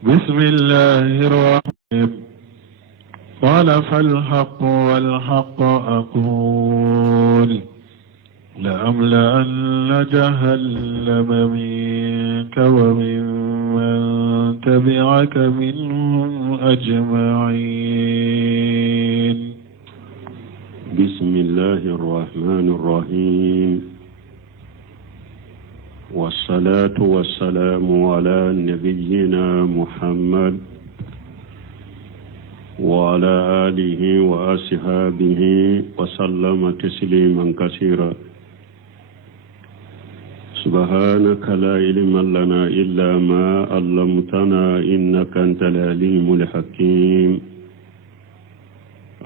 بسم الله الرحمن قال فالحق والحق أقول لأملأن جهنم منك ومن تبعك منهم أجمعين. بسم الله الرحمن الرحيم والصلاة والسلام على نبينا محمد وعلى آله وأصحابه وسلم تسليما كثيرا. سبحانك لا علم لنا إلا ما علمتنا إنك أنت العليم الحكيم.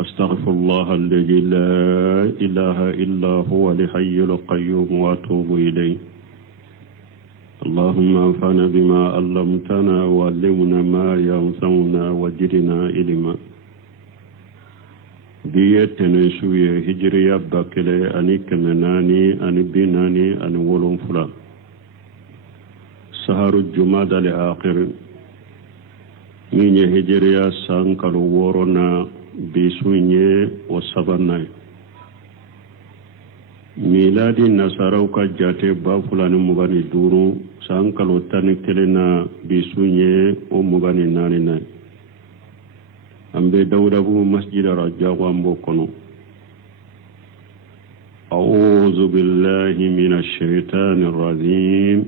أستغفر الله الذي لا إله إلا هو الحي القيوم وأتوب إليه. اللهم انفعنا بما علمتنا وعلمنا ما ينفعنا وزدنا علما. بيتنا سوية هجرية باكلة أني كمناني أني بناني أني ولون فلا سهر الجماد الآخر من هجرية سانكالو ورونا بسوية وسبنا ميلادي نصاروكا جاتي بافلاني مغاني دورو سانكالو تاني كلنا بسوية ومغاني ناني أمبي داودابو مسجد رجاء وامبوكونو. أعوذ بالله من الشيطان الرجيم.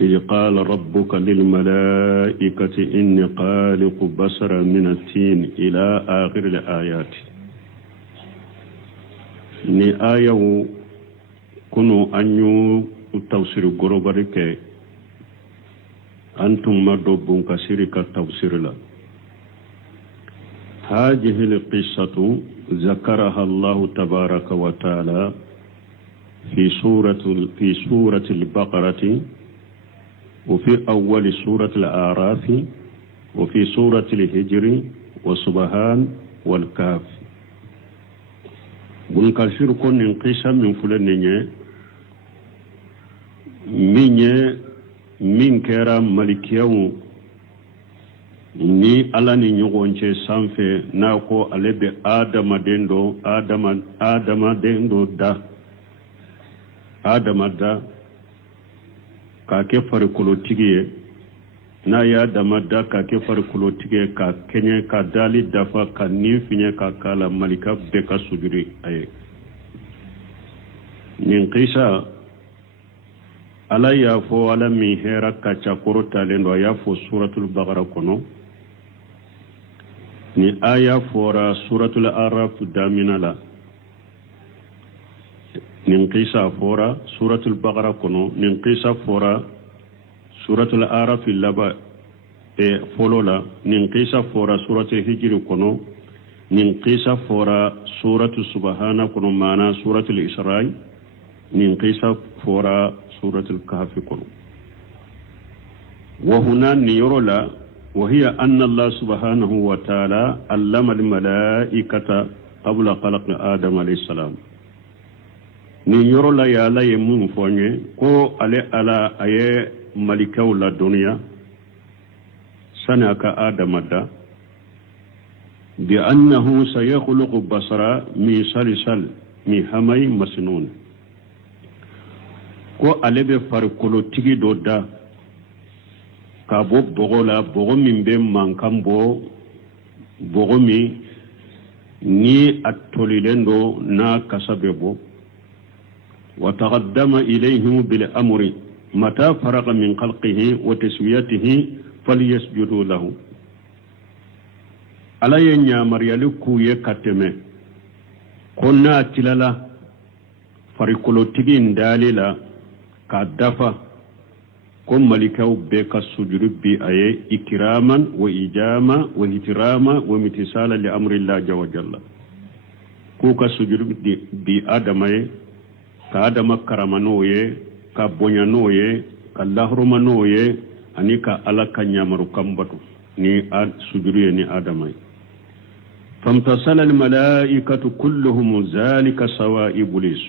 إذ قال ربك للملائكة إني خالق بشرا من الطين إلى آخر الآيات. ni ayawu kunu anyu tafsir gorobarike أنتم مدوبون كسيرك التفسير لا. هذه القصة ذكرها الله تبارك وتعالى في سورة البقرة وفي أول سورة الأعراف وفي سورة الهجر وسبحان والكهف. بنكسر كون انقسم من فلان min kɛra malikiyaw ni ala ni ɲɔgɔn cɛ sanfɛ n'a ko ale bɛ adamaden dɔ da k'a kɛ farikolotigi ye. n'a y'a dama da k'a kɛ farikolotigi ye ka kɛɲɛ ka dali dafa ka nin fiɲɛ ka k'a la malika bɛɛ ka sujudi a ye. nin kisa ala y'a fɔ ala min hɛra ka ca korotalen don a y'a fɔ suratul baqara kɔnɔ. ni aya fɔra suratul araf damina la. nin kisa fɔra suratul baqara kɔnɔ. nin kisa fɔra suratul araf laban fɔlɔ la. nin kisa fɔra suratul hijri kɔnɔ. nin kisa fɔra suratul subhana kɔnɔ maana suratul isra'i. nin kisa fɔra سورة الكهف كله. وهنا نيرولا وهي أن الله سبحانه وتعالى علم الملائكة قبل خلق آدم عليه السلام. نيرولا يا لا يمون فوني كو على أي ملكة ولا دنيا سنك آدم دا بأنه سيخلق بصرا من سلسل من همي مسنون. ko ale bɛ farikolotigi dɔ da ka bɔ bɔgɔ la, bɔgɔ min bɛ mankan bɔ, bɔgɔ min ni a tolilen don n'a kasa bɛ bɔ. wa taqaddama ilayhim bil amri mata faraga min khalqihi wa taswiyatihi falyasjudu lahu. ala ye ɲamariyali k'u ye ka tɛmɛ ko n'a tilala farikolotigi dali la ka dafa ko malikaw bɛɛ ka sujudi bi a ye ikiraman wa ijama wa ihtirama wa mitisala li amrillah jawa jalla. k'u ka sujudi bi adama ye ka adama karama n'o ye ka bonya n'o ye ka lahoroma n'o ye ani ka ala ka ɲamaru kan bato ni sujudi ye ni adama ye. فامتصل الملائكة كلهم ذلك سواء إبليس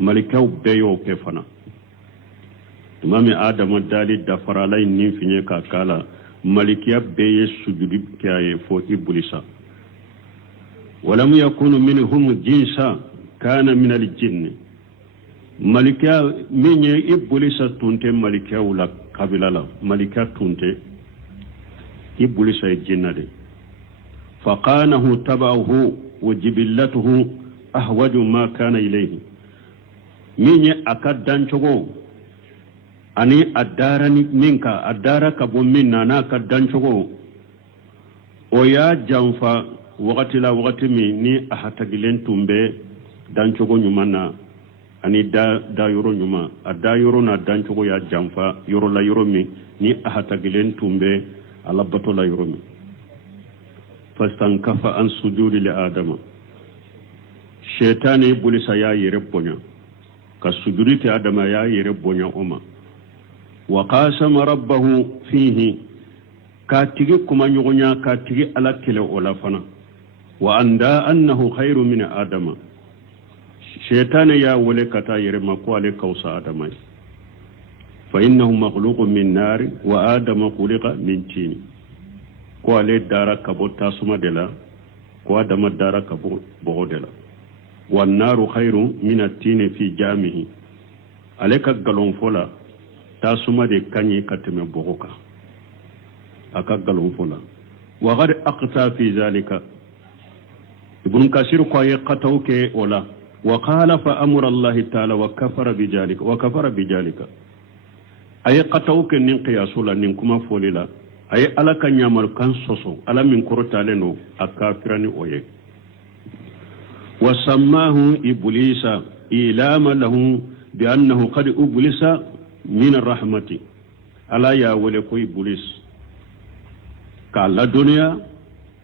ملكو بيو كفنا tumami adama dali dafaralay nin fiɲe ka kala malikiya bɛɛ ye sujudi kɛ ye fo iblisa walam yakunu minhum jinsa kana min aljinni malikiya min ye iblisa tunte malikiyaw la kabila la malikiya tunte iblisa ye jinna de faqanahu tabahu wa jibillatuhu ahwaju ma kana ilayhi min ye aka dancogo ani adarani minka adara ka bo min nana ka dancogo o ya janfa wakati la wakati min ni a hatagilen tun bɛ dancogo ɲuman na ani da yɔrɔ ɲuman a da yɔrɔ na dancogo ya janfa yɔrɔ la yɔrɔ min ni a hatagilen tun bɛ ala bato la yɔrɔ min fastankafa an sujudi li adama shetani bulisa ya yɛrɛ bonya ka sujudi ti adama ya yɛrɛ bonya o ma wa qasama rabbahu fihi ka tigi kuma ɲɔgɔnya ka tigi ala kɛlɛ o la fana wa anda annahu khairu min adama shaytan ya wale kata yirma ko ale kausa adama fa innahu makhluqun min nar wa adama khuliqa min tin ko ale dara kabo tasuma de la ko adama dara kabo bogo de la wan naru khairu min at-tin fi jamihi ale ka galon fola tasuma de kanyi kateme bogo ka aka galon fola wa qad aqta fi zalika ابن كثير قاي قتوك ولا وقال فأمر الله تعالى وكفر بذلك أي قتوك نين قياسولا نين كما فوليلا أي ألا كان يعمل كان سوسو ألا من كرتالنو أكافرني أويه وسماه إبليس إيلاما له بأنه قد أبلس من الرحمة ألا يا ولكو إبليس قال الدنيا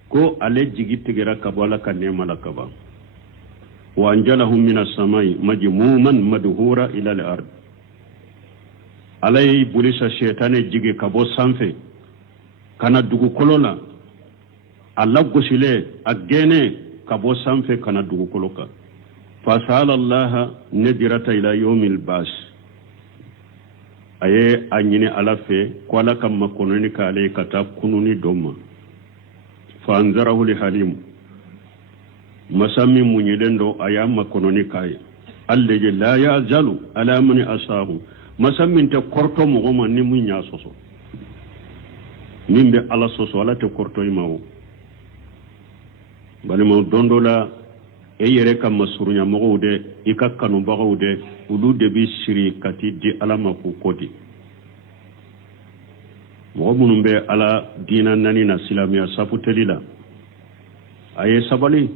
ko ale jigi tigera kabo ala ka nema la kaba wa anjalahu min as-samai majmuman madhura ila al-ard alay bulisa shaytane jigi kabo sanfe kana dugu kolola alla gosile agene kabo sanfe kana dugu koloka fa sala allah nadirata ila yawmil bas aye anyine ala fe ko ala kam makononi ka ale kata kununi doma فانذره لحليم مسامي منيلندو ايام مكونوني كاي الذي لا يزال على من اصابه مسامي انت كورتو مغوما ني مي نيا سوسو نيمبي على سوسو ولا تكورتو يماو بالي مو دوندولا e yere kam masurunya mogode ikakkanu bagawde ulude bi siri kati di alama ku kodi momunum be ala dina nani na silamiya saputelila aye sabali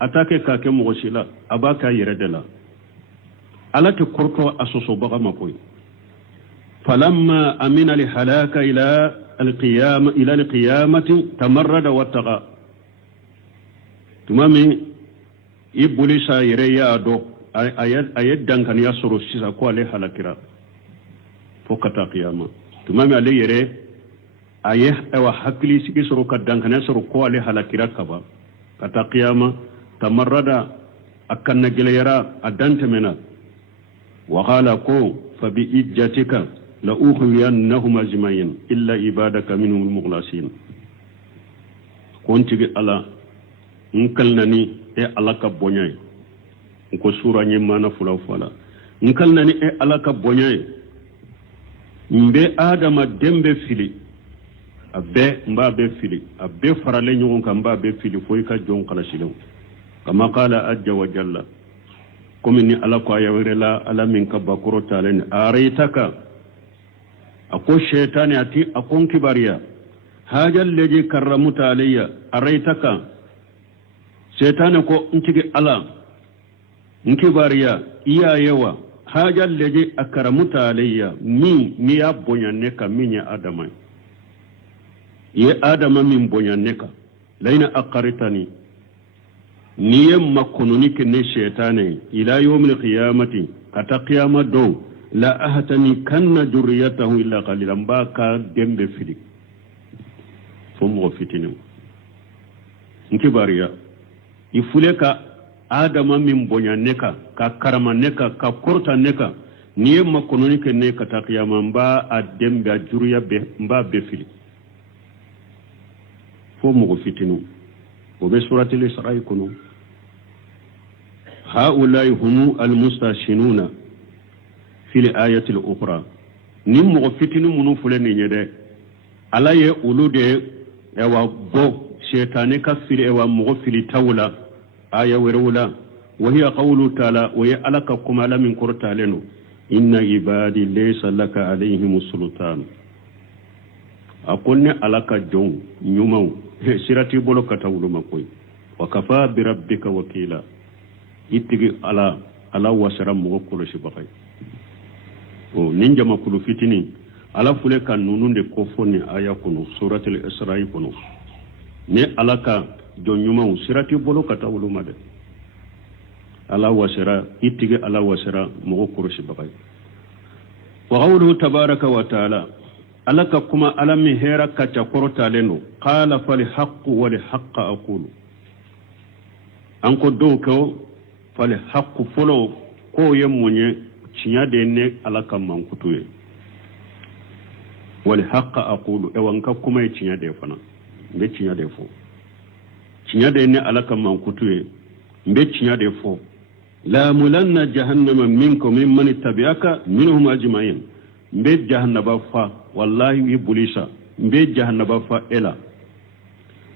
atake ka ke mo sila abaka yere dela ala te korto asoso baga makoy falamma amina li halaka ila alqiyamati tamarrada wattaqa tumami ibulisa yere ya do ayat dankan ya soro sisa ko ale halakira fokata qiyama tumami ale yere aye ewa hakili sigi soro ka dankane soro ko ale halakira kaba kata qiyama tamarrada akanna geleyara adantemena wa qala ko fa bi ijjatika la ukhiyannahum ajma'in illa ibadaka minhum almukhlasin konti ala nkalnani e alaka bonyay ko sura nyimana fula nkalnani e alaka bonyay mbe adama dembe fili abbe mbabe fili abbe farale nyugon kan mbabe fili foy ka jon kala silaw kama qala ajja wa jalla komini ala ko ayawrela ala min ka bakuro talen araitaka ako shaytani ati akon kibariya hajal leji karramuta alayya araitaka shaytani ko ntigi ala nkibariya iya yawa hajal leji akaramuta alayya mi ya bonya neka minya adamai ye adama min bonyanneka laina aqaritani niye makononi ke ne shaytane ila yawmil qiyamati kata qiyama do la ahtani kanna durriyatahu illa qalilan baka dembe fili fomo fitinu nkibariya ifuleka adama min bonyanneka ka karamanneka ka kortanneka niye makononi ke ne kata qiyama mba adembe ajuruya be mba be fili fo mo fitinu o be surati al-isra kunu haulai hum al-mustashinuna fi al-ayati al-ukhra nim mo fitinu munu fulani nyede alaye ulude ewa bo shaytane ka fili ewa mo fili tawla aya werula wa hiya qawlu ta'ala wa ya alaka kuma la min qurtalenu inna ibadi laysa laka alayhim sultan akonne alaka jon nyumaw sirati bolo katawlu makoy wa kafa bi rabbika wakila itigi ala wasara mo ko shi bakay o ninja makulu fitini ala fule kan nununde ko fonni aya kuno suratul isra kuno ne alaka jon nyumaw sirati bolo katawlu made ala wasara itigi ala wasara mo ko shi bakay wa qawluhu tabaraka wa ta'ala alaka kuma alami hera kacha korota leno qala fal haqqu wal haqqa aqulu anko doko fal haqqu folo ko yemunye cinya de ne alaka mankutuye wal haqqa aqulu e wanka kuma e cinya de fana be cinya de fo cinya de ne alaka mankutuye be cinya de fo la mulanna jahannama minkum mimman tabi'aka minhum ajma'in be jahannaba fa wallahi ibulisa be jahannaba fa ela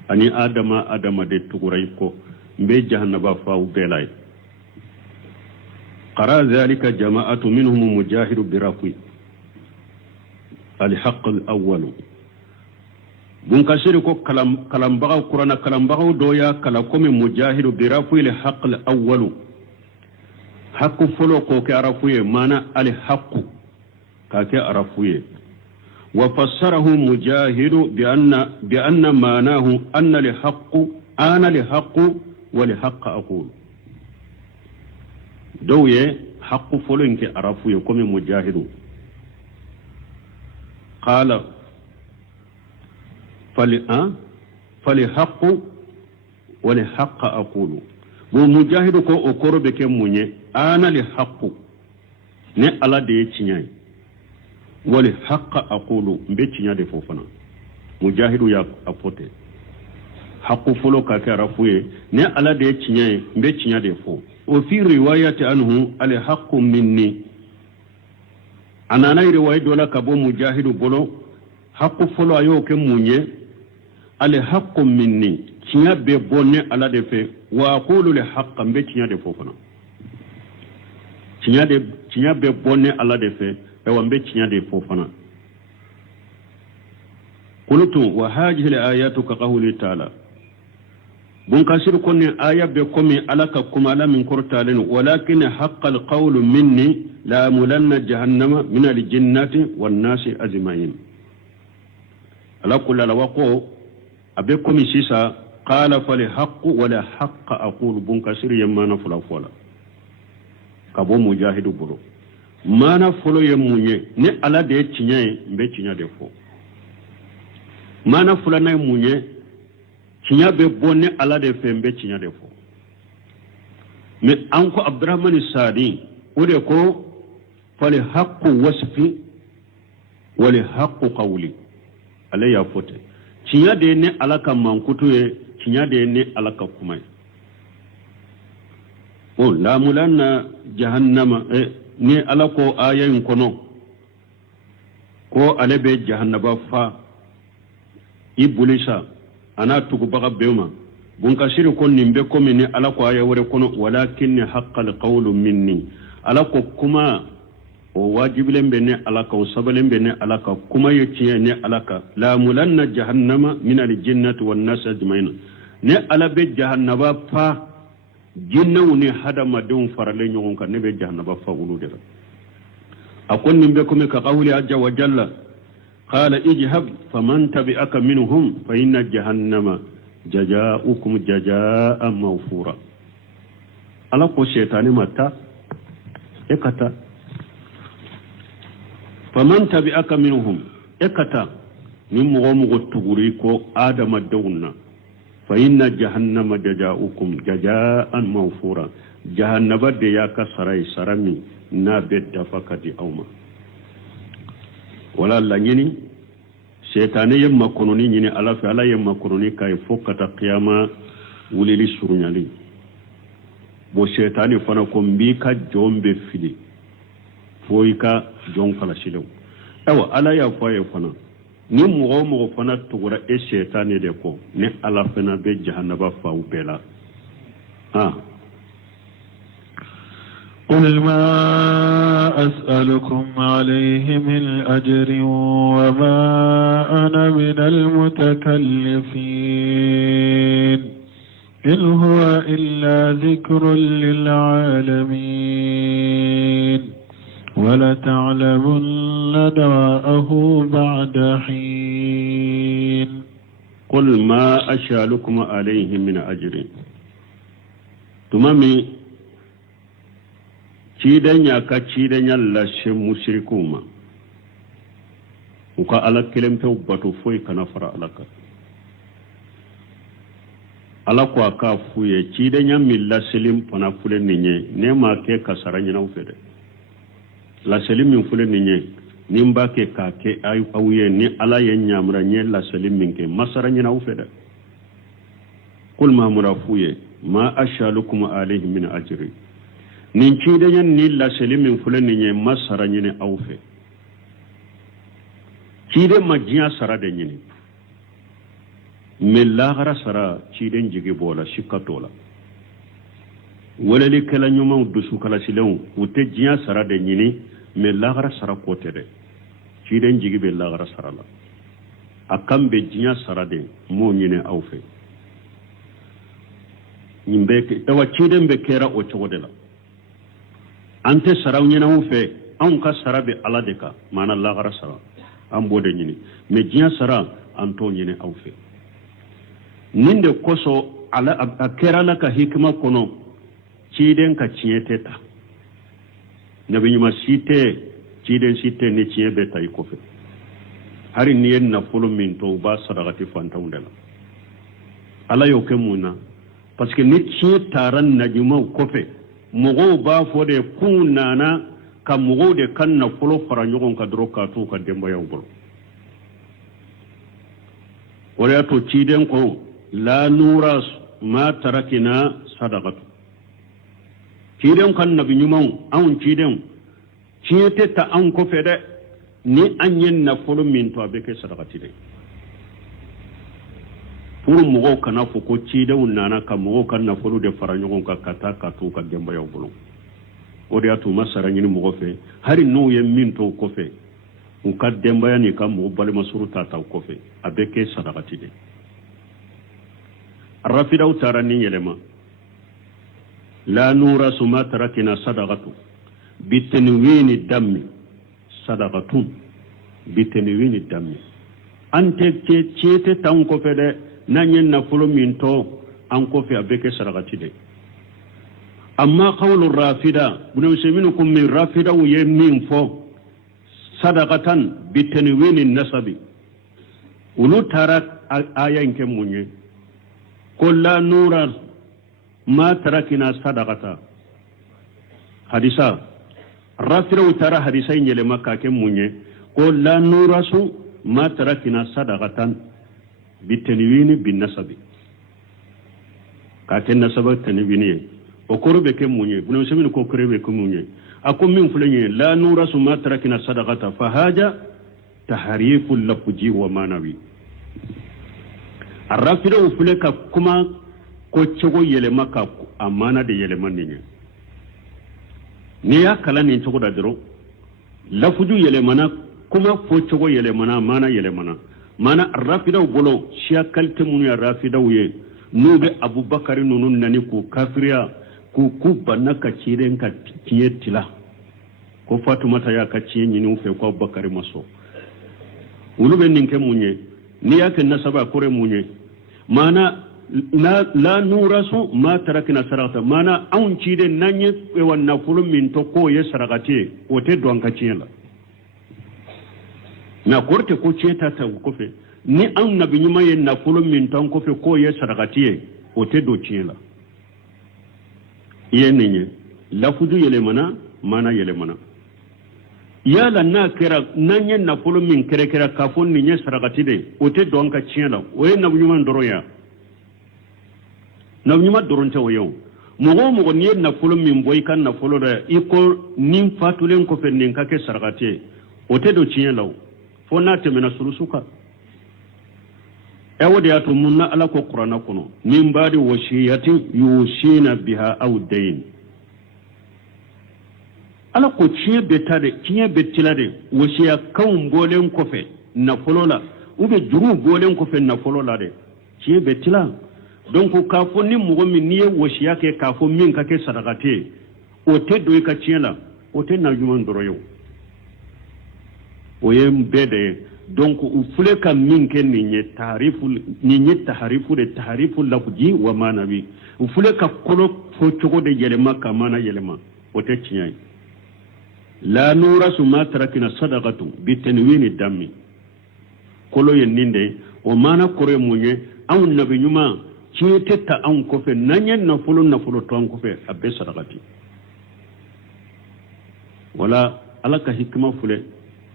ani adama de tugurai ko be jahannaba fa ubelai qara zalika jama'atu minhum mujahid biraqi al-haqq al-awwal bun kasiri ko kalam baga qur'ana kalam baga doya kala ko min mujahid biraqi al-haqq al-awwal hakku folo ko ke arafuye mana al-haqq ka ke arafuye وفسره مجاهد بأن معناه أن لحق أنا لحق ولحق أقول دوية حق فلنك أعرفه يكون مجاهد قال فلحق ولحق أقول ومجاهد كو أقول بكم أنا لحق ne ala de tinyai wali haqqa aqulu mbetinya de fofana mujahidu ya apote haqqu folo ka rafuye ne ala de tinyai mbetinya de fo o fi riwayati anhu al haqqu minni anana riwayat dola kabo mujahidu bolo haqqu folo ayo ke munye al haqqu minni tinya be bonne ala de fe wa aqulu li haqqa mbetinya de fofana tinya be bonne ala de fe ewa mbe tinya de fofana qultu wa hadhihi al-ayatu ka qawli ta'ala bun kasir kunni aya be komi alaka kuma la min qurtalin walakin haqqal qawlu minni la mulanna jahannama min al-jinnati wan nasi ajma'in ala kullu la waqo abe komi sisa qala fal haqqu wala haqqa aqulu bun kasir yamana fula kabo mujahidu bulu mana folo ye munye ne ala de tinya mbe tinya de fo mana fula na munye tinya be bonne ala de fe mbe tinya de fo me anko abdurrahman sadi ode ko fali haqqu wasfi wali haqqu qawli ala ya fote tinya de ne ala ka mankutu ye tinya de ne ala ka kuma o la mulanna jahannama ni ala ko ayayin kono ko alebe jahannaba fa ibulisa ana tugu baga bema bun kasiri ko nimbe ko mini ala ko aya wore kono walakin haqqal qawlu minni ala ko kuma o wajibilen bene ala ka o sabalen bene ala ka kuma yeci ne ala ka la mulanna jahannama min al jinnati wan nas ajmain ne ala be jahannaba fa jinnaw ni hadama dum farale nyon kan ne be jahannaba fa uludira akon nimbe ko me ka qawli azza wa jalla qala ijhab faman tabi'aka minhum fa inna jahannama jazaa'ukum jazaa'an mawfura ala ko shaytani mata ekata faman tabi'aka minhum ekata min mugo tuguri ko adama dawna fa inna jahannama jajaa'ukum jajaa'an mawfura jahannaba de ya ka sarai sarami na bedda fakati awma wala la nyini shaytane yamma kononi nyini ala fa ala yamma kononi kay fokata qiyama wulili surunyali bo shaytane fana ko mbika jombe fili foika jon kala silew awa ala ya foye fana ni mo fana tugura e shaytane de ko ne ala fana be jahannaba fa ubela قل ما أسألكم عليه من أجر وما أنا من المتكلفين إن هو إلا ذكر للعالمين ولتعلمن دواءه بعد حين قل ما أسألكم عليه من أجر تمامي cidanya ka cidanya lashe mushrikuma uka ala kelempe bato foi kana fara alaka ala ko aka fuye cidanya milla selim pana fule ninye ne ma ke kasaranya na ufede la selim min fule ninye nimba ke ka ke awuye ni ala yen nyamra nye la selim min ke masaranya na ufede kul ma murafuye ma ashalukum alayhi min ajri nin ciidañan ni laseli min fule ni ñe ma sara ñini aw fe ciide ma jiya sara de ñini mais laxara sara ciiden jigi boola sikkatola walali kela ñumaw dusu kala silew wute jiya sara de ñini mais laxara sara kote de ciiden jigi be laxara sara la a kam be jiya sara de mo ñine aw fe ñimbe tawa ciiden be kera o cogo de la ante saraw ñena wu fe an ka sarabe ala de ka mana lagara sara an bode ñini mais jiya sara anto ñene aw fe ninde koso ala a kera la ka hikma kono ciiden ka ciete ta nabi ñuma site ciiden site ni ciye be tay ko fe hari ni en na folo min to ba sadaqati fantawde la ala yo ke muna parce que ni ciye taran na ñuma ko fe mogo ba fode kunana ka mogo de kanna folo fara nyogon ka dro ka to ka demba yaw bolo wala to ciden ko la nuras ma tarakina sadaqatu ciden kan nabi nyumon an ciden ciete ta an ko fede ni anyen na folo min to abeke sadaqati de pour mogo kana fo ko ciidew nana ka mogo kan na folu de fara ɲɔgɔn ka kata ka to ka denbayaw bolo o de y'a to ma sara ɲini mɔgɔ fɛ hari n'u ye min to kɔfɛ u ka denbaya ni ka mɔgɔ balimasuru ta taw kɔfɛ a bɛ kɛ sadakati de rafidaw taara ni yɛlɛma la nurasu ma tarakina sadaqatu bitanwini dammi sadaqatun bitanwini dammi ante ciete tan kɔfɛ de nanyen na fulo min to an ko fi abeke sarakati de amma qawlu rafida bunu seminu kum min rafida wa yemin fo sadaqatan bitanwini nasabi ulu tarak ayan ke munye qul la nura ma tarakina sadaqata hadisa rafida tara hadisa nyele makka ke munye qul la nurasu ma tarakina sadaqatan bitanwini bin nasabi ka ten nasaba tanwini o korbe ke munye bunu semin ko korbe ko munye akum min fulenye la nurasu ma tarakina sadaqata fa haja tahrifu lafji wa manawi arrafida fuleka kuma ko cogo yele maka amana de yele manne ni ya kala ni cogo da diro lafuju yele mana kuma fo cogo yele mana mana yele mana rafidaw bolo siya kalte mun ya rafidaw ye nube abubakar nunun nani ku kafiriya ku banna ka ciren ka tiye tila ko fatumata ya ka ciye nyini ufe ko abubakar maso ulube ninke munye ni yake nasaba kore munye mana la nurasu ma tarakina sarata mana an cide nanye e wanna fulum min to ko ye saragate o te don ka ciyela na korte ko ceta ta ko fe ni an nabi ɲuman ye nafolo min tan kɔfɛ k'o ye sarakati ye o tɛ don tiɲɛ la i ye nin ye lafudu yɛlɛmana mana yɛlɛmana yala n'a kɛra n'an ye nafolo min kɛrɛkɛra k'a fɔ nin ye sarakati de o tɛ don an ka tiɲɛ la o ye nabi ɲuman dɔrɔn ya nabi ɲuman dɔrɔn tɛ o ye o mɔgɔ o mɔgɔ n'i ye nafolo min bɔ i ka nafolo la i ko nin fatulen kɔfɛ nin ka kɛ sarakati ye o tɛ don tiɲɛ la o fo n'a tɛmɛna surusu kan o de y'a to mun na ala ko kuranna kɔnɔ min ba'di wasiyatin yusina biha aw dayn ala ko tiɲɛ bɛ ta de tiɲɛ bɛ tila de wasiya kanw bɔlen kɔfɛ nafolo la ou bien juruw bɔlen kɔfɛ nafolo la de tiɲɛ bɛ tila donc k'a fɔ ni mɔgɔ min n'i ye wasiya kɛ k'a fɔ min ka kɛ sarakati ye o tɛ don i ka tiɲɛ la o tɛ na ɲuman dɔrɔn ye o ye bɛɛ de ye donc u filɛ ka min kɛ nin ye taharifu de taharifu lafji wa manawi u filɛ ka kolo fɔ cogo de yɛlɛma ka mana yɛlɛma o tɛ tiɲɛ ye la nurasu ma tarakina sadaqatu bi tanwini dammi kolo ye nin de o mana kɔrɔ ye mun ye anw nabi ɲuman tiɲɛ tɛ ta anw kɔfɛ n'an ye nafolo to an kɔfɛ a bɛɛ sadaqati wala ala ka hikima filɛ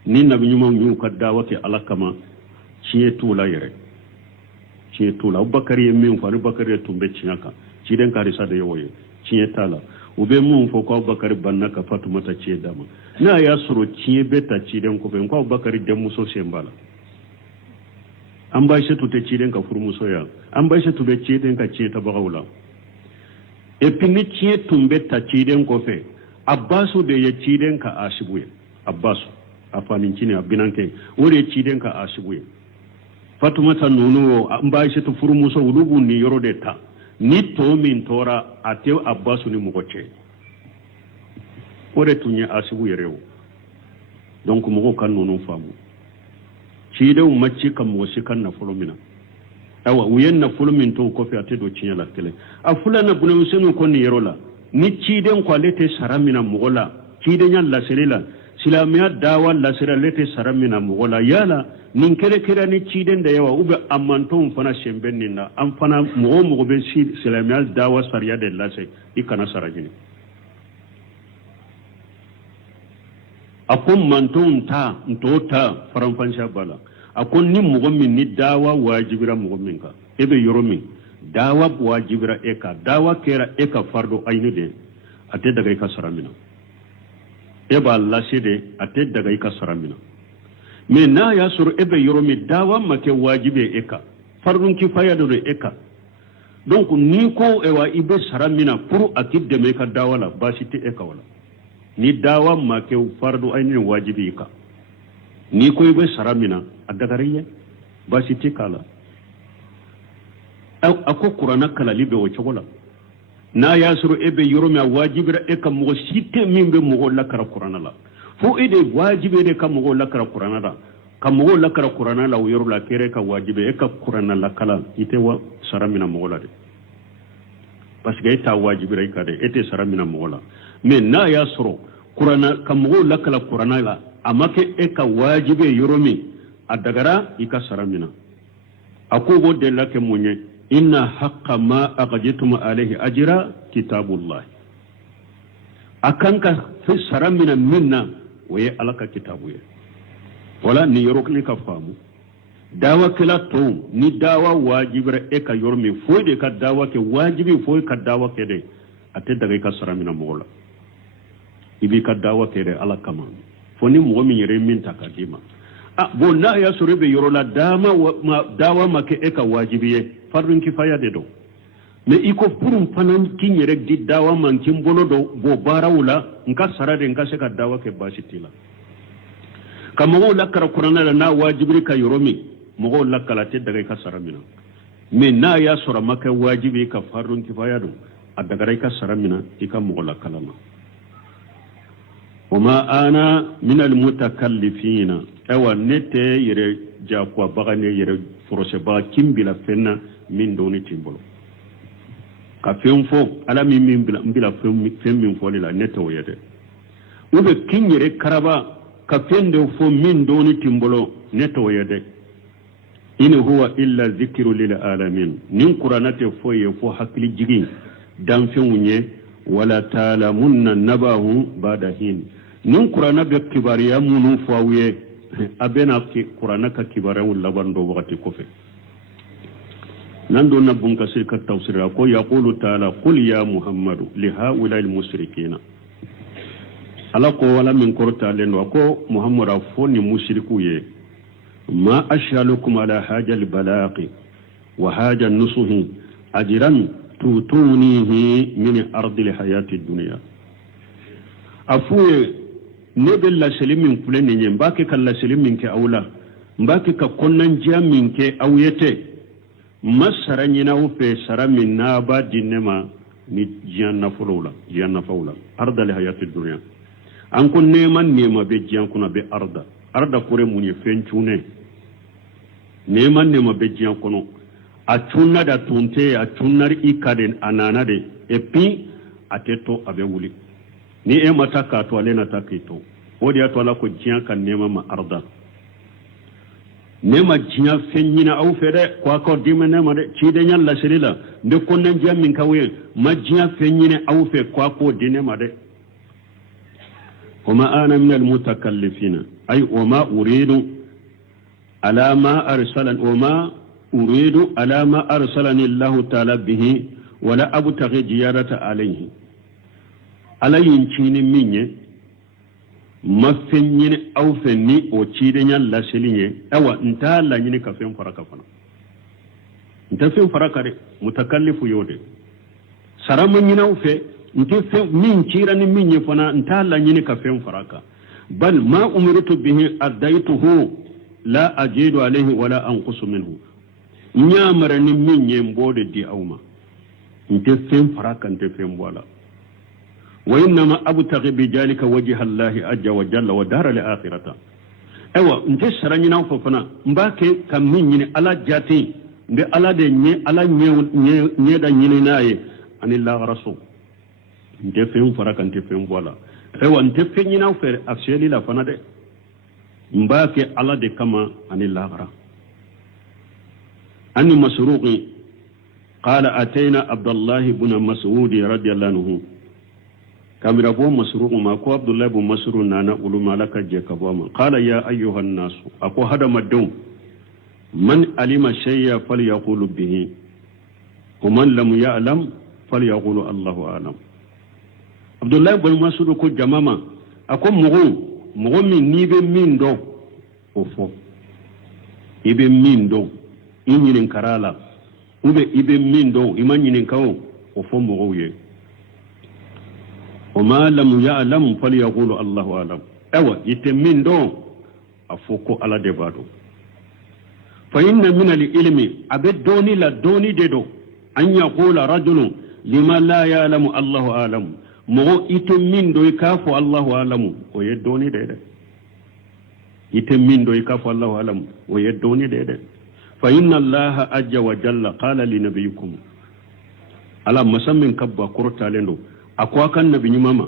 ni nabi ɲuman y'u ka dawa kɛ ala kama tiɲɛ t'u la yɛrɛ tiɲɛ t'u la abubakari ye min fɔ abubakari ye tun bɛ tiɲɛ kan ciden ka harisa de ye o ye tiɲɛ t'a la u bɛ mun fɔ ko abubakari banna ka fatumata tiɲɛ d'a ma n'a y'a sɔrɔ tiɲɛ bɛ ta ciden kɔfɛ ko abubakari denmuso sen b'a la an baisatu tɛ ciden ka furumuso ya an baisatu bɛ ciden ka tiɲɛ tabagaw la et puis ni tiɲɛ tun bɛ ta ciden kɔfɛ abbasu de ye ciden ka asibu ye abbasu a fanincini a binanke o de ye ciden ka asibu ye fatumata nunu an baisatu furumuso olu b'u ni yɔrɔ de ta ni to min tora a tɛ abbasu ni mɔgɔ cɛ o de tun ye asibu yɛrɛ o donc mɔgɔw ka nunu faamu cidenw ma ci ka mɔgɔ si ka nafolo min na awa u ye nafolo min to o kɔfɛ a tɛ don tiɲɛ la kelen a filanan bunamisɛnninw kɔ nin yɔrɔ la ni ciden ko ale tɛ sara min na mɔgɔ la cidenya laseli la silamɛya dawa laseli ale tɛ sara min na mɔgɔ la yala nin kɛra ni ciden da yawa ou bien a mantɔnw fana sen bɛ nin na an fana mɔgɔ o mɔgɔ bɛ silamɛya dawa sariya de lase i kana sara ɲini a ko mantɔnw ta ntɔw ta faranfasiya b'a la a ko ni mɔgɔ min ni dawa wajibira mɔgɔ min kan e bɛ yɔrɔ min dawa wajibira e kan dawa kɛra e ka fardo ayini de a tɛ daga i ka sara min na e b'a lase de a tɛ daga i ka sara min na mais n'a y'a sɔrɔ e bɛ yɔrɔ min dawa ma kɛ wajibi ye e kan fardun kifaya de don e kan donc ni ko ewa i bɛ sara min na pour a k'i dɛmɛ i ka dawa la baasi tɛ e kan o la ni dawa ma kɛ fardu ayini wajibi i kan ni ko i bɛ sara min na a dagari ye baasi tɛ k'a la a ko kuranna kalali bɛ o cogo la n'a y'a sɔrɔ e bɛ yɔrɔ min a wajibira e ka mɔgɔ si tɛ min bɛ mɔgɔw lakara kuranna la fo e de wajibi de ka mɔgɔw lakara kuranna la ka mɔgɔw lakara kuranna la o yɔrɔ la kɛra e ka wajibi e ka kuranna lakala i tɛ sara min na mɔgɔ la de parce que e t'a wajibira i ka de e tɛ sara min na mɔgɔ la mais n'a y'a sɔrɔ kuranna ka mɔgɔw lakala kuranna la a ma kɛ e ka wajibi ye yɔrɔ min a dagara i ka sara min na a ko b'o de la kɛ mun ye inna haqqa ma aqjitum alayhi ajra kitabullah akan ka fi sara min minna o ye ala ka kitabu ye wala ni yɔrɔ kelen ka faamu dawa kɛla tɔw ni dawa wajibira e ka yɔrɔ min foyi de ka dawa kɛ wajibi foyi ka dawa kɛ de a tɛ daga i ka sara min na mɔgɔ la i b'i ka dawa kɛ de ala kama fo ni mɔgɔ min yɛrɛ min ta ka d'i ma bon n'a y'a sɔrɔ e bɛ yɔrɔ la dawa ma kɛ e ka wajibi ye fardun kifaya de don mais i ko pour fana k'i yɛrɛ di dawa ma k'i bolo dɔ bɔ baaraw la n ka sara de n ka se ka dawa kɛ baasi t'i la ka mɔgɔw lakara kuranna la n'a wajibiri ka yɔrɔ min mɔgɔw lakala tɛ daga i ka sara min na mais n'a y'a sɔrɔ a ma kɛ wajibi ka fardun kifaya don a dagara i ka sara min na i ka mɔgɔ lakala ma وما أنا من المتكلفين أو نت ير جاكوا بعاني ير فرشبا كم بلا فينا من دوني تيمبلو كفيم فو على من بلا فيم من فولي لا نت ويده وده كين ير كربا كفين دو فو من دوني تيمبلو نت ويده in huwa illa dhikru lil alamin nin qur'anate foye fo hakli jigi dan fenwunye wala ta'lamunna nabahu ba'da hin nin qur'ana be kibariya munu fawye abena ki qur'ana ka kibariya labando wakati kofe nando nabun kasir ka tafsira ko yaqulu ta'ala qul ya muhammadu li haula al mushrikina ala ko wala min korta lendo ko muhammadu afoni mushriku ye ma ashalukum ala haja al balaqi wa haja nusuhi ajran tutunihi min ardi al hayati dunya afuye nebe la selimin kulene nye mbake kala selimin ke awla mbake ka konnan jamin ke awyete masara nyina upe sara min na ba dinema ni jianna fulula jianna faula arda li hayati dunya an kun neman nema be jian kuna be arda kure munye fencune neman nema be jian kono a tunna da tunte a tunnar ikaden anana de epi ateto abe wuli ni e mataka to alena takito wodi ato ala ko jian kan nema ma arda nema jian fenyina au fere kwa ko dime nema de chide nyal la selila de konnen jian min kawe ma jian fenyina au fe kwa ko dinema de وما أنا من المتكلفين أي وما أريد على ما أرسلني الله تعالى به ولا أبتغي زيادة عليه على ينشين مني ما فيني أو فيني أو تشيدني لا سليني أو أنت لا يني كفين فرقة فنا أنت فين فرقة متكلف يودي سلام يني أو في nte min kirani min yefana ntala nyini ka fen faraka bal ma umirtu bihi adaituhu la ajidu alayhi wala anqusu minhu nyamarani min yembode di awma nte fen faraka nte fen wala wa inma abtaghi bi jalika wajha Allah ajja wa jalla wa dara al akhirata ewa nte sarani na fofana mbake kam min nyini ala jati nde ala de nye ala nye da nyini naye anillah rasul nte fen faraka nte fen wala ewa nte fen nyina fer afseli la fana de mbake ala de kama ani laghra anni masruqi qala atayna abdullah ibn mas'ud radiyallahu anhu kamira bo masruq ma ko abdullah ibn mas'ud nana uluma laka je ka bo ma qala ya ayyuha an-nas ako hada madum man alima shay'a falyaqulu bihi wa man lam ya'lam falyaqulu Allahu a'lam Abdullah ibn Mas'ud ko jamama ako mugo min ni be min do ofo ibe min do inyin karala ube ibe min do imanyin kawo ofo mugo ye وما لم يعلم فليقول الله أعلم أو يتمين دو أفوكو على دبادو فإن من العلم أبد دوني لا دوني ددو أن يقول رجل لما لا يعلم الله أعلم مو يتمين دو يكافو الله أعلم ويدوني دده يتمين دو يكافو الله أعلم ويدوني دده فإن الله عز وجل قال لنبيكم على مسمى كبا قرطة لندو أقوى كان نبي ماما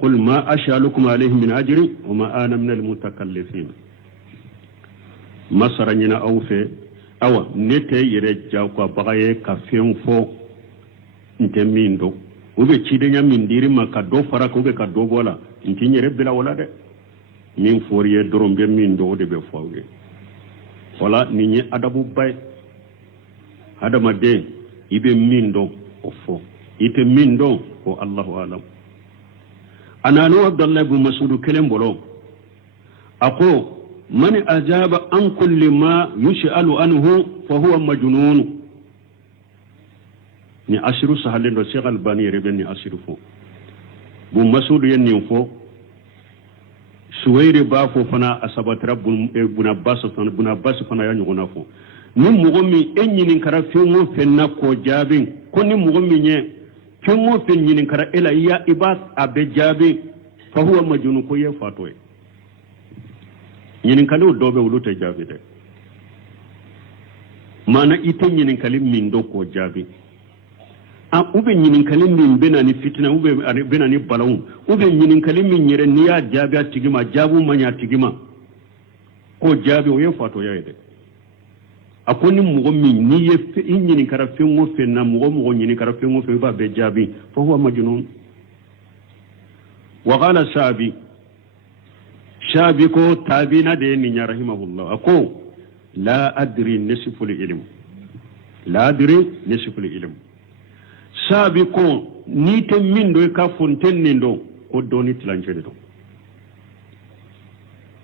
قل ما أشألكم عليه من أجر وما أنا من المتكلفين مصر نينا أوفي أو نتي يرجع وبغاية كفيم فوق نتمين دو ube chidenya min diri ma kado faraka ube kado bola nti nyere bila wala de min foriye dorombe min do de be fawge wala ni nye adabu bay adama de ibe min do ofo ite min do ko Allahu alam anano Abdullah ibn Mas'ud kelem bolo ako man ajaba an kulli ma yush'alu anhu fa huwa majnun ni ashiru sahalendo Sheikh Albani rebeni ashiru fo bu Mas'ud yenni fo suwayre ba fo fana asabatra bun Abbas fana ya nyugona fo ni mugomi enyini kara fiwo fenna ko jabin ko ni mugomi nye fiwo fen nyini kara ela ya ibas abe jabi fa huwa majnun ko ye fatoy nyini kala dobe wulute jabi de mana ite nyini kala min do ko jabi a ube nyini kala min bena ni fitna ube bena ni balawun ube nyini kala min nyere ni ya jabi atigima jabu manya atigima ko jabi o ye fatoy ya de akoni mugo min ni ye nyini kara fengo fenna mugo nyini kara fengo fe ba be jabi fa huwa majnun wa qala shabi ko tabina de ni rahimahullah ako la adri nisful ilm la adri nisful ilm shabi ko ni te min do ka fonten ndo ko doni tilancere do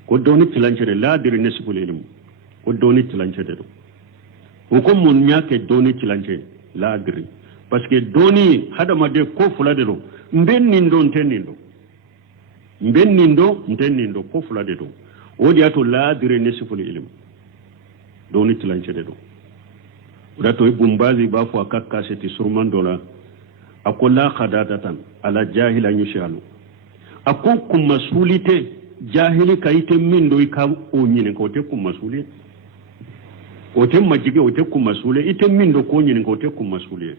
ko doni tilancere la adri nisful ilm ko doni tilancere do ko mun nyake doni tilancere la adri parce que doni hada made ko fulade do mben ndo ntenindo mbennindo ko fulade do wodi ato laadire nesiful ilm doni tilancede do dato bumbazi ba fo akakka seti surman dola akola khadadatan ala jahila yushalu akokum masulite jahili kayite min do ka o nyine ko te kum masulite o te majige o te kum masulite ite min do ko nyine ko te kum masulite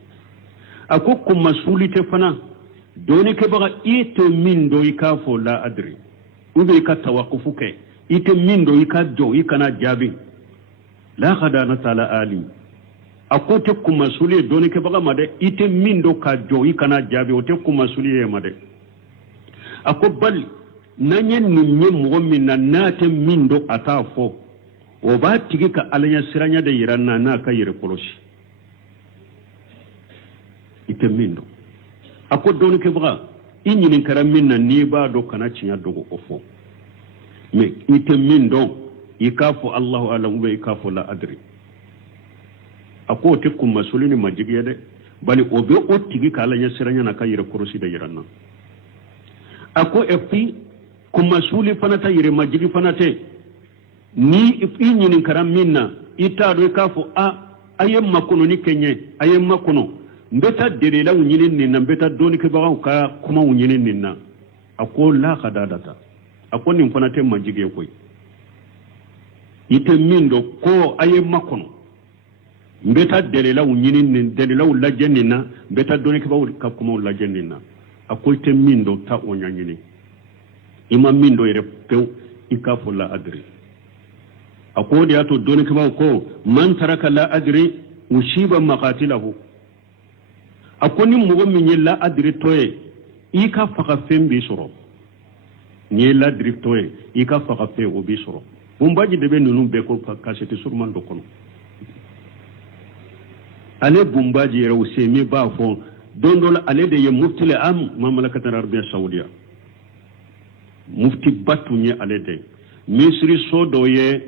akokum masulite fana doni ke baga ite min do ikafo la adri ube ka tawaqufu ke ite min do ikadjo ikana jabi la khadana tala ali akote kuma suli doni ke baga made ite min do ka jo ikana jabi o te kuma suli e made akobal nanyen nunye mo min na nate min do atafo o ba tigi ka alanya siranya de yiranna na ka yire polosi ite min do ako doni ke baga inyini karamin na ni ba do kana cinya dogo ofo me ite min do ikafu Allahu alam wa ikafu la adri ako te kum masulini majigi de bali obe ottigi kala nya siranya na kayira korosi da yiranna ako epi kum masuli fanata yire majigi fanate ni inyini karamin na ita do ikafu ayem makuno ni kenye ayem makuno mbeta delela unyinin ninna mbeta doni ke baga ka kuma unyinin ninna ako la khadadata ako nim fanate majige koy ite mindo ko aye makono mbeta delela unyinin nin delela ulajenina mbeta doni ke baga ka kuma ulajenina ako ite mindo ta onyanyini ima mindo ire pew ikafu la adri ako dia to doni ke baga ko man taraka la adri ushiba maqatilahu akoni mugo minye la adri toye ika faka fembi soro nye la adri toye ika faka fe obi soro bumbaji debe nunu beko kasete surman do kono ale bumbaji yere usemi ba fo dondol ale de ye mufti le am mamlakatan arabia saudia mufti batu nye ale de misri sodo ye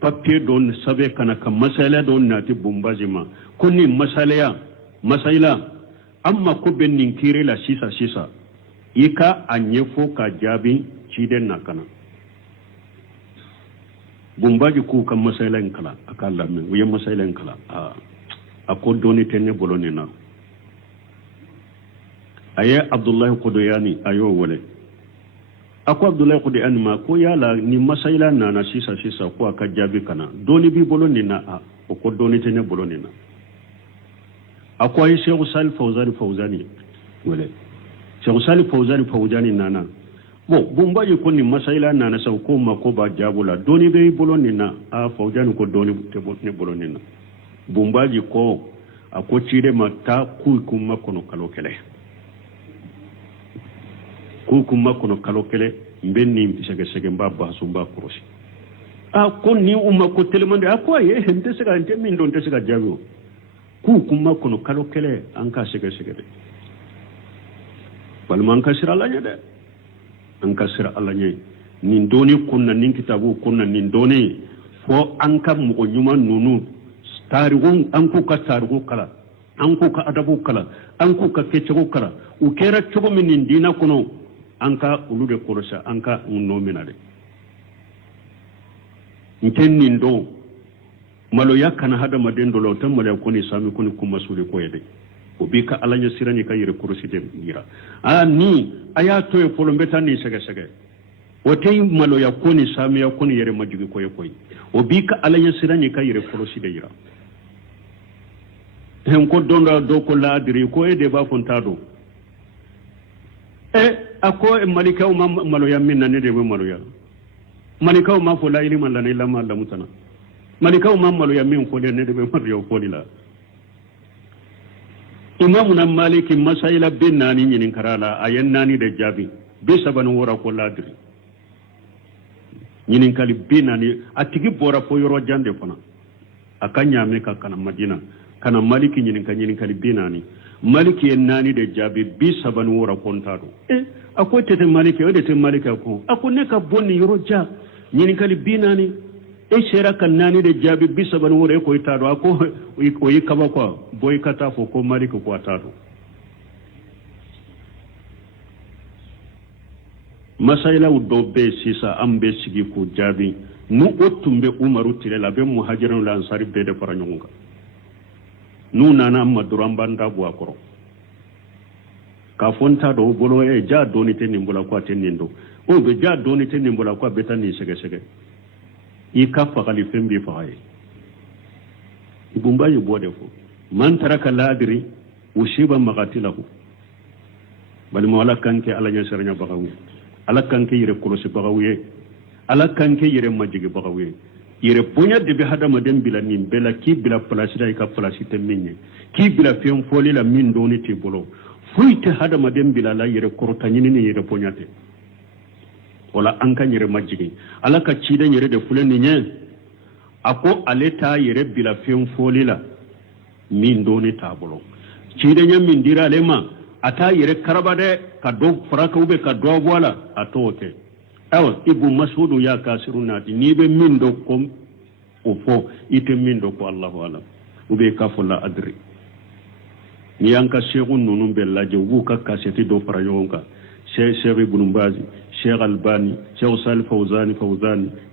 papier don sabe kana ka masala don nati bumbaji ma koni masaila amma ko bennin kire la sisa ika anyefo ka jabi ciden nakana bumbaji ku kan masailan kala akalla min uye masailan kala ako doni tenne boloni na aye abdullah qudoyani ayo wole ako abdullah qudoyani ma ko yala ni masailan na sisa ko aka jabi kana doni bi boloni na ko doni tenne boloni na akwai Sheikh Salih Fawzani wale Sheikh Salih Fawzani nana bo bumbaji ko ni masaila nana sa ko ma ko ba jabula doni be boloni na Fawzani ko doni te ne boloni na bumbaji ko ako cire mata ku kuma kono kalokele mbenni sege mbaba sumba kurosi ko ni umma ko telemande akwa hente sega hente min don te sega jago ku kuma kono kalokele anka sege de balma anka sira alanya de anka sira alanya nin doni kunna nin kitabu kunna nin doni fo anka mo nyuma nunu tarigon anku ka tarigo kala anku ka adabu kala anku ka kecego kala u kera cogo min dina kono anka ulude korosa anka nominade ntennin do malo yakana hada madendo lo tan malo koni sami koni kuma suri ko yede o bi ka alanya sirani ka yire korosi de ngira ni aya to e folo mbeta ni sege o tay malo ya koni sami ya koni yere majugi ko yoy o bi ka alanya sirani ka yire korosi de yira hen ko donda do ko laadiri ko e de ba fontado ako malikaw malo ya minna ne de malo ya malikaw ma fo la ilima la ne la ma la mutana malikaw mamalo ya min foli ne de be mariyo foli la imamuna maliki masaila bin nani nyinin karala ayen nani de jabi be sabanu wora ko ladri nyinin kali bin nani atigi bora fo yoro jande fana akanya me ka kana madina kana maliki nyinin kali bin nani maliki en nani de jabi bi sabanu wora kontado ako tete maliki o de te maliki ko ako ne ka bonni yoro ja nyinin kali bin nani shera kan nani de jabi bi sabanu wora ko itado ako o yi kaba ko boy kata fo ko maliki ko atado masaila do be sisa ambe sigi ko jabi nu otumbe umaru tilela be muhajirun la ansari be de paranyonga nu nana amma durambanda bu akoro ka fonta do bolo e ja doni te nimbula ko atenindo o be ja doni te nimbula ko betani sege sege i ka fagali fembi faay ibumba yu bode fo man taraka ladri ushiba magatilahu bal mawla kanke ala nya sernya bagawi ala kanke yire kolosi bagawi ala kanke yire majigi bagawi yire ponya de be hadama dem bila nim bela ki bila place dai ka place te minye ki bila fion foli la min doni te bolo fuite hadama dem bila la yire korota nyini ni yire ponya te wala anka yire majigi ala ka ci de yire de fulani nye ako aleta yire bila fion foli la min doni ta bolo ci de nyam min dira lema ata yire karabade ka do faraka ube ka do wala atoke awa ibu masudu ya kasiruna ni be min do kom o fo ite min do ko Allahu alam ube ka fola adri ni yanka sheikhun nunum bella je wu ka kaseti do fara yonka sheikh ibn bazi sheikh albani sheikh salih fawzani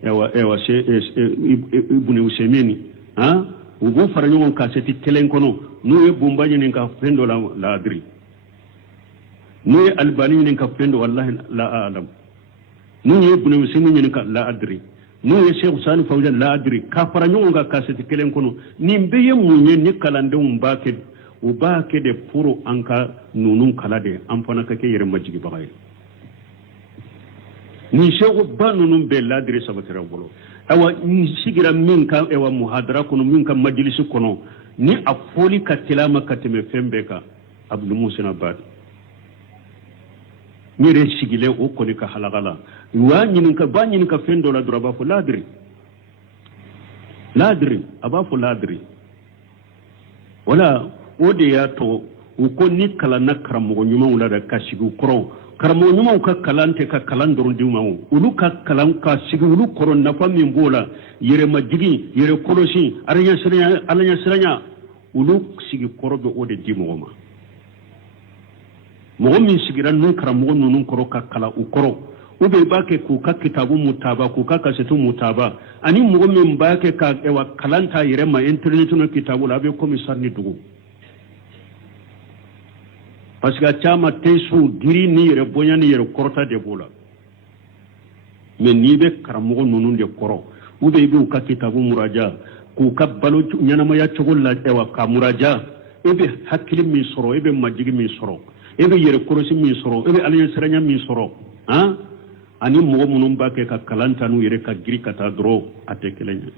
ewa sheikh ibn usaymini ha ubu fara yonka kaseti kelen kono nu e bumbaji nin ka fendo la adri nu e albani nin ka fendo wallahi la alam nu e ibn usaymini nin ka la adri nu e sheikh salih fawzani la adri ka fara yonka kaseti kelen kono ni mbeye munye ni kalande umbake uba ke de puro anka nunun kala de amfana ka ke yere majigi bagay ni shego ba nunun be ladri sabatira bolo awa ni sigira min ka ewa muhadara kono min ka majlis kono ni afoli ka tilama kateme fembe ka abdul musin abad ni re sigile o ko ni ka halagala wa nyin ka ba nyin ka fendo la droba fo ladri aba fo ladri wala ode ya to ko ni kala na karamo nyuma wala da kashigu koro karamo nyuma ka kalante ka kalandoro diuma ulu ka kalan ka shigu ulu koro na fami mbola yere majigi yere koroshi aranya siranya ulu sigi koro be ode dimo ma mo min sigira nun karamo nun koro ka kala u koro ube bake ku ka kitabu mutaba ku ka kasetu mutaba ani mo min bake ka ewa kalanta yere ma internet no kitabu la be komisar ni dugu parce que chama tesu diri ni yere bonya ni yere korota de bola mais ni be karamo nunun de koro ube be ka kitabu muraja ku ka balo nyana ma ya chogolla ewa ka muraja ebe hakili mi soro ebe majigi mi soro ebe yere korosi mi soro ebe alanya seranya mi soro ha ani mo munun ba ke ka kalanta nu yere ka giri kata dro atekelenya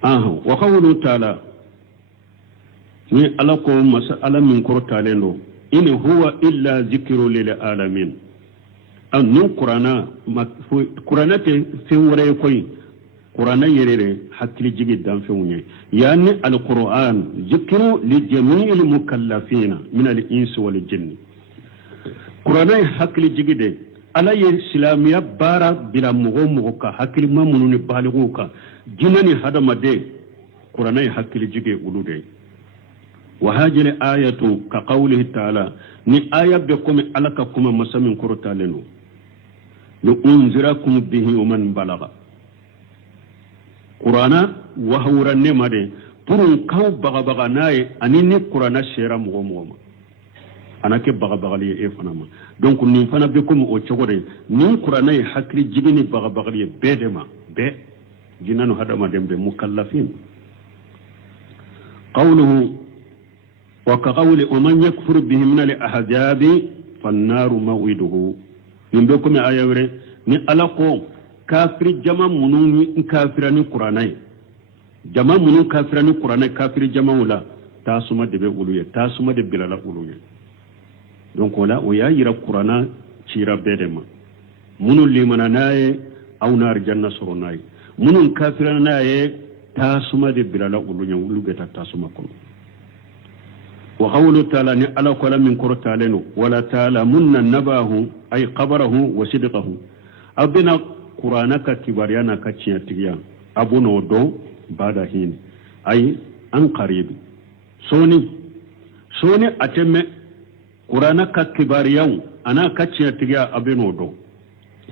wa qawlu ta'ala ni ala ko masala min kortale ndo in huwa illa zikru lil alamin an nu qur'ana te fe wore koy qur'ana yerere hakili jigi dan fe wunye yani alquran zikru li jami'il mukallafina min al ins wal jinn qur'ana hakili jigi de ala ye islamiya bara bila mugo ka hakili mamununi baligu ka jinani hadama de qur'ana hakili jigi ulude وهذه الآية كقوله تعالى ni aya be kome alaka kuma masamin korotaleno no unzirakum bihi wa man balaga qur'ana wa hawra nemade turun kaw baga naye anini qur'ana shera mo anake baga li e fanama donc ni fana be kome o chogode ni qur'ana e hakri jigini baga li bedema be jinanu hadama dembe mukallafin qawluhu وكقول ومن يكفر به من الأحزاب فالنار موعده من بكم آية وري ni alako kafiri jama munun kafirani qur'anai jama munun kafirani qur'anai kafiri jama wala tasuma de be uluye tasuma de bilala uluye donc wala o ya yira qur'ana cira bedema munun limana naye aw nar janna soronai munun kafirana naye tasuma de bilala uluye uluge ta tasuma kono wa qawlu ta'ala ni ala qala min qur'talenu wala ta'ala munna nabahu ay qabarahu wa sidqahu abina qur'ana ka kibariana ka ciyatiya abuno do bada hin ay an qaribi soni atemme qur'ana ka kibariyan ana ka ciyatiya abino do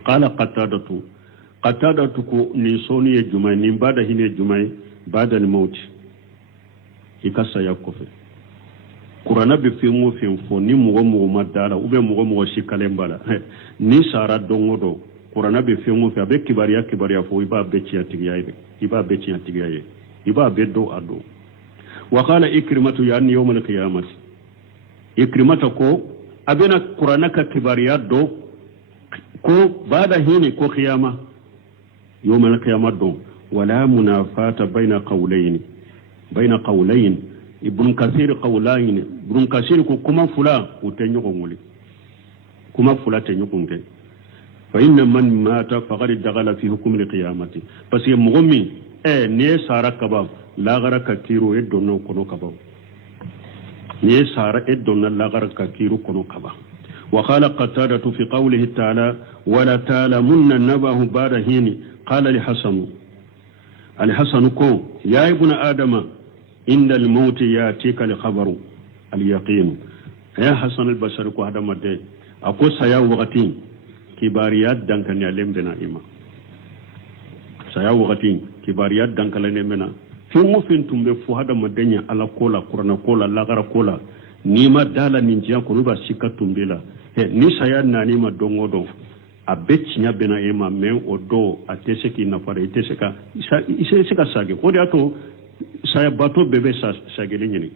qala qatadatu ko ni soni ye jumay ni bada hin ye jumay bada ni mauti ikasa yakofe qur'ana be fengo fenfo ni mugo madala ube mugo shikalembala ni sara dongodo qur'ana be fengo fe abe kibariya fo iba be ciyatiya iba be do ado wa qala ikrimatu yani yawm al-qiyamah ikrimata ko abena qur'ana ka kibariya do ko bada hini ko qiyama yawm al-qiyamah do wala munafata baina qawlayn ibn kasir qawlayn ibn kasir ko kuma fula utenyo ko ngoli kuma fula tenyo ko ngel fa inna man mata faqad daghala fi hukm al-qiyamati parce que mu'min ne sara kaba la gara ka kiro e donno kono kaba ne sara e donna la gara ka kiro kono kaba wa qala qatada fi qawlihi ta'ala wala ta'lamunna nabahu ba'da hini qala li hasan ko ya ibn adama inda al-maut yatika al-khabaru al-yaqin ya hasan al-basri ko hada madde ako saya waqti kibariyat dankani alembe na ima saya waqti kibariyat dankale mena fi mu fin tumbe fu hada madenya ala kola qur'ana kola lagara kola nima dala ninjiya ko ruba sikatumbe ni saya nani ma dongodo abetnya bena ima men odo ateseki na fara iteseka isa sage ko de ato saya bato bebe sagele nyini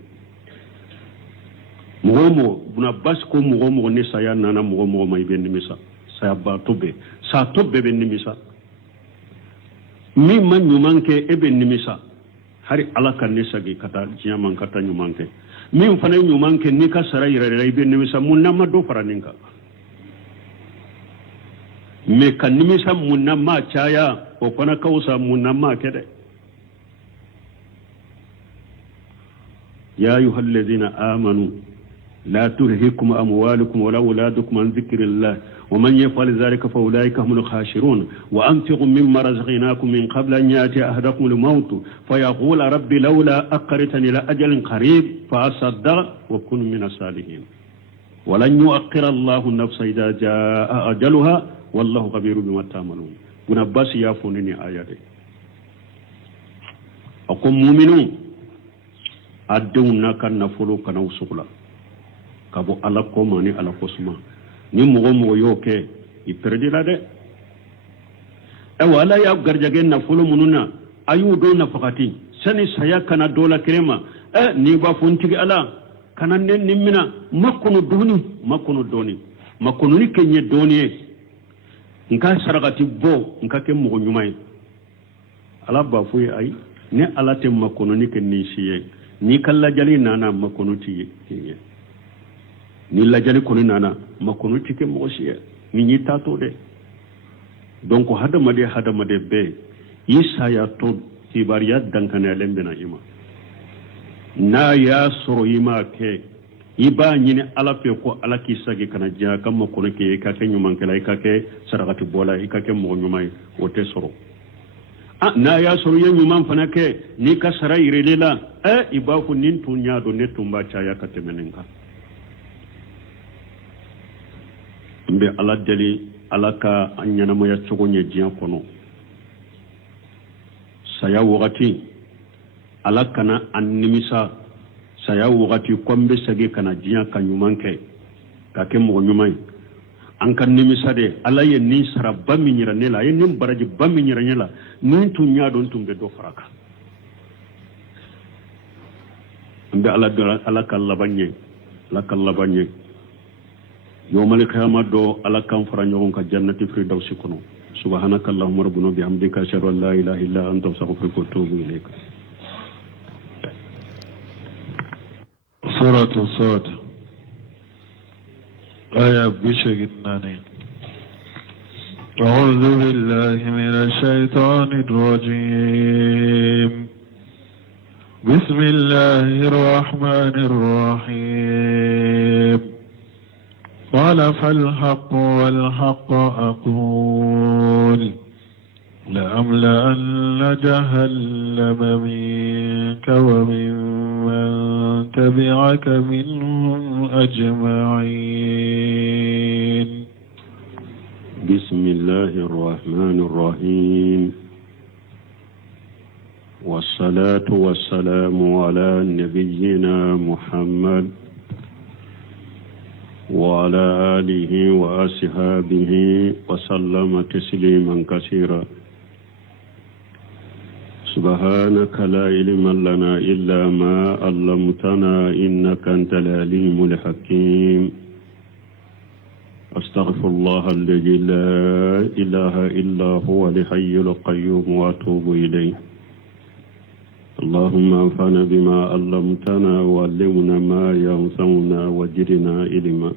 mugomo buna bas ko mugomo ne saya nana mugomo mai ben nimisa saya bato be sa to bebe nimisa mi man nyumanke ebe nimisa hari alaka ne sagi kata jiyaman kata nyumanke mi fana nyumanke ni ka sarai rere ben nimisa munna ma do faraninka me kan nimisa munna ma chaya o fana kausa munna ma kede يا أيها الذين آمنوا لا تلهكم أموالكم ولا أولادكم عن ذكر الله ومن يفعل ذلك فأولئك هم الخاسرون وأنفقوا مما رزقناكم من قبل أن يأتي أحدكم الموت فيقول ربي لولا أقرتني إلى أجل قريب فأصدق وكن من الصالحين ولن يؤخر الله النفس إذا جاء أجلها والله خبير بما تعملون ونباس يافونني آياتي أقوم مؤمنون aduna kan nafolo kana usukula kabo ala ko mani ala ko suma ni mo yoke i perdira de e wala ya garjage nafolo mununa ayu do nafakati sani saya kana dola krema ni ba fontigi ala kana nen nimmina makkono doni makkono ni kenye doni nka saragati bo nka ke mo nyumai ala ba fuyi ay ne ala te makkono ni ken ni siye ni kalla jali nana makonuti ye ni la jali kono nana makonuti ke mosiye ni tato de donc hada made be isa ya to tibariya dankane lembe na ima na ya soro ima ke iba nyine ala pe ko ala ki sagi kana ja kam makono ke ka ke nyuman ke la ka ke sarakati bola ka ke mo nyumai o te soro na ya soro ye nyuman fana ke ni ka sara irelela ibaku nin tunya do ne tumba chaya ka temenenka mbe ala deli ala ka anyana mo ya chogonye jian kono saya wakati ala kana annimisa saya wakati kombe sage kana jian ka nyumanke ka ke mo nyumai an kan nimisa de ala ye ni sara baminyira nela ye nim baraji baminyira nela nin tunya don tumbe do faraka mbe ala kallabanye yawmal qiyamah do ala kan fara nyogon ka jannati firdausi kono سبحانك اللهم ربنا بحمدك أشهد أن لا إله إلا أنت أستغفرك وأتوب إليك. سورة الصاد آية بشكلناني. أعوذ بالله من الشيطان الرجيم. بسم الله الرحمن الرحيم. قال فالحق والحق أقول لأملأن جهنم منك ومن من تبعك منهم أجمعين. بسم الله الرحمن الرحيم. والصلاة والسلام على نبينا محمد وعلى آله وأصحابه وسلم تسليما كثيرا. سبحانك لا علم لنا إلا ما علمتنا إنك أنت العليم الحكيم. أستغفر الله الذي لا إله إلا هو الحي القيوم وأتوب إليه. اللهم انفعنا بما علمتنا وعلمنا ما ينفعنا وزدنا علما.